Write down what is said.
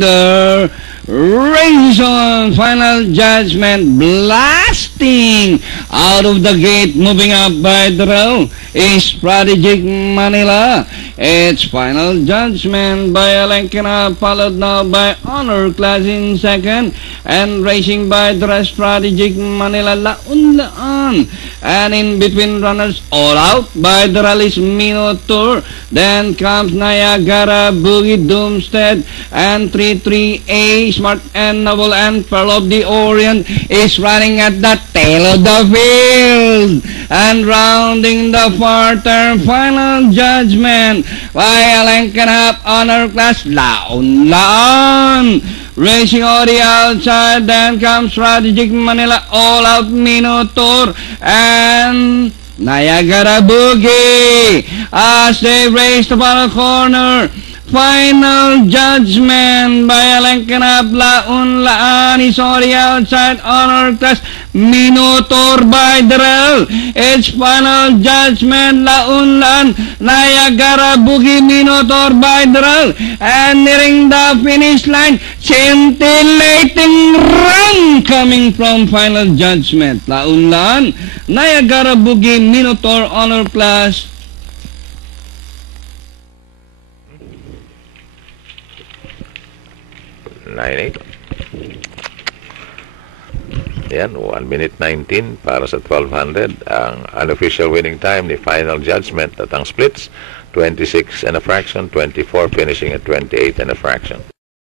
the race on final judgment, blasting out of the gate, moving up by the row is Strategic Manila. It's final judgment by Alenkina, followed now by Honor Class in second, and racing by the Strategic Manila, Laun-Laan. And in between runners, all out by the Rally's Minotaur. Then comes Niagara, Boogie, Doomstead, and 3-3A, Smart and Noble, and Pearl of the Orient is running at the tail of the field. And rounding the far turn, final judgment by Alenkina, Honor Class, Laun-Laan. Racing on the outside, then comes Strategic Manila, All Out Minotaur, and Niagara Boogie as they race the final corner. Final judgment by Alenkina, Laun-Laan is on the outside, Honor Class, Minotaur by the rail. It's final judgment, Laun-Laan, Niagara Boogie, Minotaur by the rail. And nearing the finish line, scintillating run coming from final judgment. Laun-Laan, Niagara Boogie, Minotaur, Honor Class. 9-8. Yan, 1 minute 19 para sa 1200. Ang unofficial winning time ni final judgment at ang splits, 26 and a fraction, 24 finishing at 28 and a fraction.